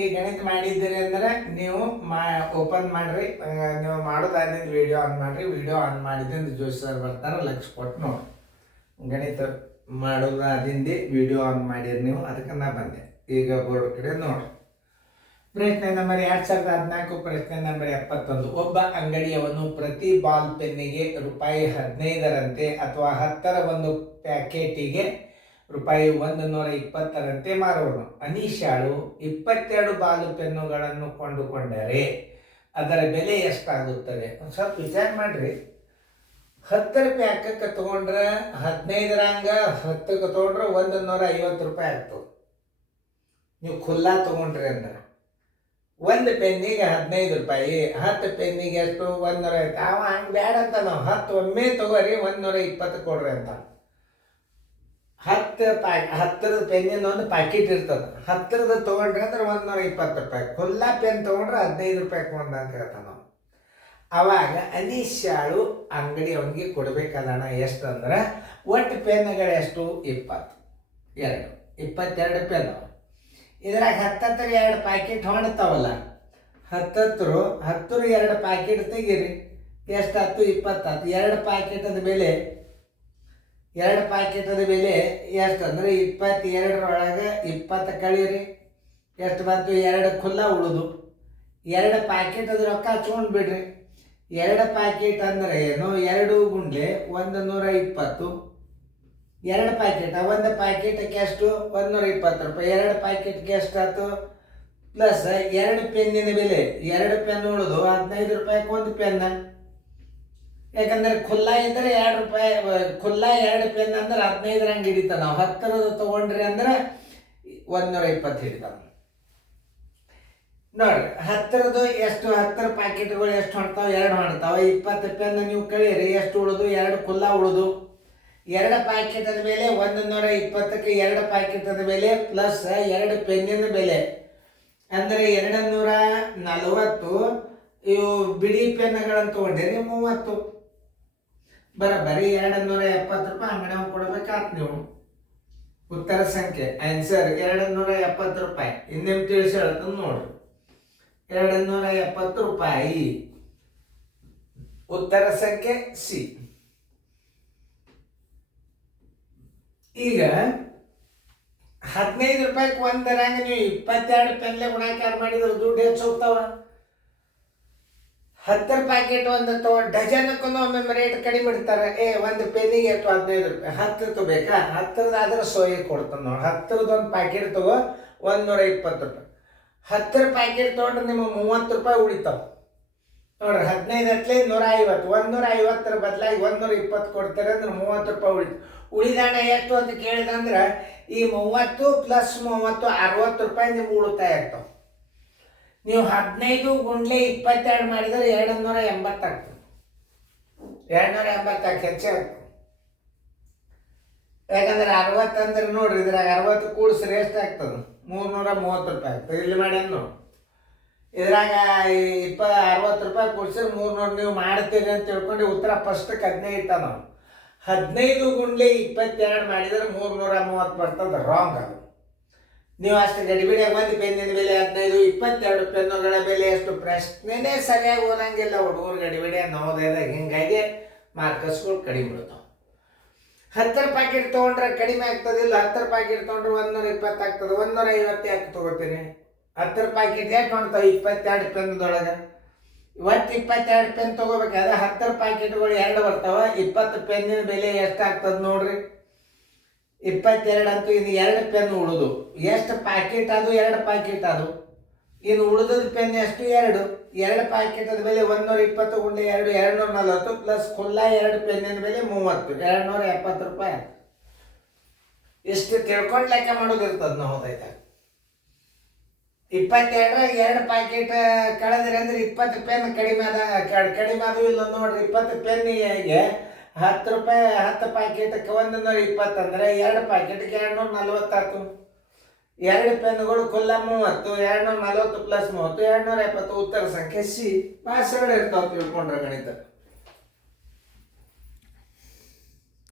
ಈ ಗಣಿತ ಮಾಡಿದ್ದೀರಿ ಅಂದ್ರೆ ನೀವು ಓಪನ್ ಮಾಡ್ರಿ, ನೀವು ಮಾಡೋದಾದಿಂದ ವಿಡಿಯೋ ಆನ್ ಮಾಡ್ರಿ. ವಿಡಿಯೋ ಆನ್ ಮಾಡಿದಿಂದ ಜೋಶ್ ಸರ್ ಬರ್ತಾರೆ, ಲಕ್ಷ ಕೊಟ್ಟು ನೋಡಿ. ಗಣಿತ ಮಾಡೋದಾದಿಂದ ವಿಡಿಯೋ ಆನ್ ಮಾಡಿರಿ ನೀವು, ಅದಕ್ಕೆ ನಾ ಬಂದೆ. ಈಗ ಬೋರ್ಡ್ ಕಡೆ ನೋಡಿ. ಪ್ರಶ್ನೆ ನಂಬರ್ 2014, ಪ್ರಶ್ನೆ ನಂಬರ್ 71. ಒಬ್ಬ ಅಂಗಡಿಯವನು ಪ್ರತಿ ಬಾಲ್ ಪೆನ್ನಿಗೆ ರೂಪಾಯಿ 15ರಂತೆ ಅಥವಾ 10ರ ಒಂದು ಪ್ಯಾಕೆಟಿಗೆ ರೂಪಾಯಿ 120ರಂತೆ ಮಾರುವನು. ಅನೀಶಾಳು 22 ಬಾಲು ಪೆನ್ನುಗಳನ್ನು ಕೊಂಡುಕೊಂಡರೆ ಅದರ ಬೆಲೆ ಎಷ್ಟಾಗುತ್ತದೆ? ಒಂದು ಸ್ವಲ್ಪ ವಿಚಾರ ಮಾಡ್ರಿ. 10 ಪ್ಯಾಕಕ್ಕೆ ತೊಗೊಂಡ್ರೆ 15ರಂಗ 10ಕ್ಕೆ ತೊಗೊಂಡ್ರೆ 150 ರೂಪಾಯಿ ಆಗ್ತದೆ. ನೀವು ಖುಲ್ಲಾ ತೊಗೊಂಡ್ರಿ ಅಂದ್ರೆ ಒಂದು ಪೆನ್ನಿಗೆ 15 ರೂಪಾಯಿ, 10 ಪೆನ್ನಿಗೆ ಎಷ್ಟು? 150. ಅವ ಹಂಗೆ ಬೇಡ ಅಂತ ನಾವು 10 ಒಮ್ಮೆ ತೊಗೋರಿ 120 ಕೊಡ್ರಿ ಅಂತ. 10ರದ ಪೆನ್ನಿನ ಒಂದು ಪ್ಯಾಕೆಟ್ ಇರ್ತದೆ, 10ರದ ತೊಗೊಂಡ್ರಿ ಅಂದ್ರೆ 120 ರೂಪಾಯಿ. ಖುಲ್ಲಾ ಪೆನ್ ತೊಗೊಂಡ್ರೆ 15 ರೂಪಾಯಿ ಕೊಂಡ ಅಂತ ಹೇಳ್ತಾನೆ ನಾವು. ಅವಾಗ ಅನೀಶಾಳು ಅಂಗಡಿ ಅವನಿಗೆ ಕೊಡ್ಬೇಕಲ್ಲಣ ಎಷ್ಟು ಅಂದ್ರೆ, ಒಟ್ಟು ಪೆನ್ನುಗಳು ಎಷ್ಟು? 22 ಪೆನ್. ಇದ್ರಾಗ 10 2 ಪ್ಯಾಕೆಟ್ ಹೊಣ್ತಾವಲ್ಲ, 10 2 ಪ್ಯಾಕೆಟ್ ತೆಗೀರಿ, ಎಷ್ಟಾಯ್ತು? 20 ಆಯ್ತು. 2 ಪ್ಯಾಕೆಟದ ಬೆಲೆ ಎಷ್ಟು ಅಂದ್ರೆ 22ರೊಳಗೆ 20 ಕಳೀರಿ, ಎಷ್ಟು ಬಂತು? 2 ಖುಲ್ಲಾ ಉಳಿದು 2 ಪ್ಯಾಕೆಟದ ರೊಕ್ಕ ಹಚ್ಕೊಂಡು ಬಿಡ್ರಿ. 2 ಪ್ಯಾಕೆಟ್ ಅಂದ್ರೆ ಏನು? 2 ಗುಂಡ್ಲೆ 120. 2 ಪ್ಯಾಕೆಟ್, ಒಂದು ಪ್ಯಾಕೆಟ್ಗೆ ಎಷ್ಟು? 120 ರೂಪಾಯಿ. 2 ಪ್ಯಾಕೆಟ್ಗೆ ಎಷ್ಟಾಯ್ತು? ಪ್ಲಸ್ 2 ಪೆನ್ನಿನ ಬೆಲೆ, 2 ಪೆನ್ ಉಳಿದು 15 ರೂಪಾಯಿಗೆ ಒಂದು ಪೆನ್ನ. ಯಾಕಂದ್ರೆ ಖುಲ್ಲಾ ಇದ್ರೆ 2 ರೂಪಾಯಿ, ಖುಲ್ಲಾ 2 ಪೆನ್ ಅಂದ್ರೆ 15ರಂಗೆ ಹಿಡಿತಾನ. ನಾವು 10ರದ ತೊಗೊಂಡ್ರಿ ಅಂದ್ರೆ 120 ಹಿಡಿತಾನ. ನೋಡ್ರಿ 10ರದು ಎಷ್ಟು? 10 ಪ್ಯಾಕೆಟ್ಗಳು ಎಷ್ಟು ಹೊಣ್ತಾವ? 2 ಹೊಣ್ತಾವ. 20 ಪೆನ್ ನೀವು ಕಳೀರಿ, ಎಷ್ಟು ಉಳಿದು? 2 ಖುಲ್ಲಾ ಉಳಿದು. 2 ಪ್ಯಾಕೆಟದ ಬೆಲೆ 120ಕ್ಕೆ 2 ಪ್ಯಾಕೆಟದ ಬೆಲೆ ಪ್ಲಸ್ 2 ಪೆನ್ನಿನ ಬೆಲೆ ಅಂದರೆ 240. ಇವು ಬಿಡಿ ಪೆನ್ನುಗಳನ್ನು ತೊಗೊಂಡಿರಿ 30. ಬರೀ 270 ರೂಪಾಯಿ ಅಂಗಡಿ ಕೊಡ್ಬೇಕಾತ್ ನೀವು. ಉತ್ತರ ಸಂಖ್ಯೆ ಆನ್ಸರ್ 270 ರೂಪಾಯಿ. ಇನ್ನೇನು ತಿಳಿಸಿ ಹೇಳ್ತಾನೆ ನೋಡ್ರಿ, 270 ರೂಪಾಯಿ. ಉತ್ತರ ಸಂಖ್ಯೆ ಸಿ. ಈಗ 15 ರೂಪಾಯಿಗೆ ಒಂದರಂಗ ನೀವು 22 ಪೆನ್ಲೆ ಗುಣಾಕಾರ ಮಾಡಿದ್ರೆ ದುಡ್ಡು ಹೆಚ್ಚು ಹೋಗ್ತಾವ. 10 ಪ್ಯಾಕೆಟ್ ಒಂದು ಡಜನ್ಕ್ಕೂ ಒಮ್ಮೆ ರೇಟ್ ಕಡಿಮೆ ಇಡ್ತಾರೆ. ಒಂದು ಪೆನ್ನಿಗೆ ಎಷ್ಟು? 15 ರೂಪಾಯಿ. 10 ಬೇಕಾ? 10ರದಾದ್ರೆ ಸೋಯೆ ಕೊಡ್ತಾನೆ ನೋಡಿ. 10ರದ್ದು ಒಂದು ಪ್ಯಾಕೆಟ್ ತಗೋ 120 ರೂಪಾಯಿ. 10 ಪ್ಯಾಕೆಟ್ ತೊಗೊಂಡ್ರೆ ನಿಮಗೆ 30 ರೂಪಾಯಿ ಉಳಿತಾವ ನೋಡ್ರಿ. 15 ಹತ್ಲೆ 150, 150ರ ಬದಲಾಗಿ 120 ಕೊಡ್ತಾರೆ ಅಂದ್ರೆ 30 ರೂಪಾಯಿ ಉಳಿತು. ಉಳಿದಾಣ ಎಷ್ಟು ಅಂತ ಕೇಳಿದಂದ್ರೆ ಈ 30 ಪ್ಲಸ್ 30 60 ರೂಪಾಯಿ ನಿಮ್ಗೆ ಉಳಿತಾಯ ಆಗ್ತಾವ. ನೀವು 15 ಗುಂಡ್ಲೆ 22 ಮಾಡಿದ್ರೆ 280 ಆಗ್ತದೆ. 280 ಹೆಚ್ಚೆ ಆಗ್ತದೆ. ಯಾಕಂದ್ರೆ 60 ಅಂದ್ರೆ ನೋಡ್ರಿ, ಇದ್ರಾಗ 60 ಕೂಡಿಸ್ರೆ ಎಷ್ಟು ಆಗ್ತದೆ? 330 ರೂಪಾಯಿ ಆಗ್ತದೆ. ಇಲ್ಲಿ ಮಾಡಿ ನೋಡಿ, ಇದ್ರಾಗ 60 ರೂಪಾಯಿ ಕೂಡಿಸಿದ್ರೆ 300. ನೀವು ಮಾಡ್ತೀರಿ ಅಂತ ತಿಳ್ಕೊಂಡು ಉತ್ತರ ಫಸ್ಟ್ಗೆ 15 ಇಟ್ಟ ನಾವು. 15 ಗುಂಡ್ಲೆ 22 ಮಾಡಿದ್ರೆ 330 ಬರ್ತದೆ. ರಾಂಗ್ ಅದು. ನೀವು ಅಷ್ಟು ಗಡಿಬಿಡಿಯಾಗಿ ಒಂದು ಪೆನ್ನಿನ ಬೆಲೆ 15, 22 ಪೆನ್ನುಗಳ ಬೆಲೆ ಎಷ್ಟು? ಪ್ರಶ್ನೆನೇ ಸರಿಯಾಗಿ ಓದಂಗಿಲ್ಲ ಹುಡುಗರು ಗಡಿಬಿಡಿಯಾಗಿ ನವೋದಯದಾಗ. ಹಿಂಗಾಗಿ ಮಾರ್ಕಸ್ಗಳು ಕಡಿಮೆ ಬಿಡ್ತಾವೆ. 10 ಪ್ಯಾಕೆಟ್ ತೊಗೊಂಡ್ರೆ ಕಡಿಮೆ ಆಗ್ತದಿಲ್ಲ. 10 ಪ್ಯಾಕೆಟ್ ತೊಗೊಂಡ್ರೆ 120 ಆಗ್ತದೆ. 150 ಯಾಕೆ ತೊಗೋತೀನಿ? 10 ಪ್ಯಾಕೆಟ್ ಯಾಕೆ ಹೊಣ್ತಾವೆ? 22 ಪೆನ್ದೊಳಗೆ ಒಟ್ಟು 22 ಪೆನ್ ತೊಗೋಬೇಕಾದ್ರೆ 10 ಪ್ಯಾಕೆಟ್ಗಳು 2 ಬರ್ತಾವ. 20 ಪೆನ್ನಿನ ಬೆಲೆ ಎಷ್ಟಾಗ್ತದೆ ನೋಡ್ರಿ? 22 ಅಂತೂ. ಇನ್ನು 2 ಪೆನ್ ಉಳಿದು ಎಷ್ಟು ಪ್ಯಾಕೆಟ್? ಅದು 2 ಪ್ಯಾಕೆಟ್ ಅದು. ಇನ್ನು ಉಳಿದದ ಪೆನ್ ಎಷ್ಟು? 2 ಪ್ಯಾಕೆಟದ ಬೆಲೆ 120 ಗುಂಡ್ಲೆ 2 240 ಪ್ಲಸ್ ಖುಲ್ಲಾ 2 ಪೆನ್ನಿನ ಬೆಲೆ 30, 270 ರೂಪಾಯಿ. ಇಷ್ಟು ತಿಳ್ಕೊಂಡು ಲೆಕ್ಕ ಮಾಡೋದಿರ್ತದೆ ನಾವು ಹೋದಾಯ್ತಾಗ. 22 2 ಪ್ಯಾಕೆಟ್ ಕಳೆದ್ರಿ ಅಂದ್ರೆ 20 ಪೆನ್ ಕಡಿಮೆ ಅದು ಇಲ್ಲ ನೋಡ್ರಿ. 20 ಪೆನ್ನಿಗೆ 10 ರೂಪಾಯಿ. 10 ಪ್ಯಾಕೆಟ್ಗೆ 120 ಅಂದ್ರೆ 2 ಪ್ಯಾಕೆಟ್ಗೆ 240 ಆಯ್ತು. 2 ಪೆನ್ನುಗಳು ಖುಲ್ಲಾ 30, 240 ಪ್ಲಸ್ 30 270. ಉತ್ತರ ಸಂಖ್ಯೆ ಸಿ. ಭಾಳ ಸರಳ ಇರ್ತಾವೆ ತಿಳ್ಕೊಂಡ್ರೆ ಗಣಿತ.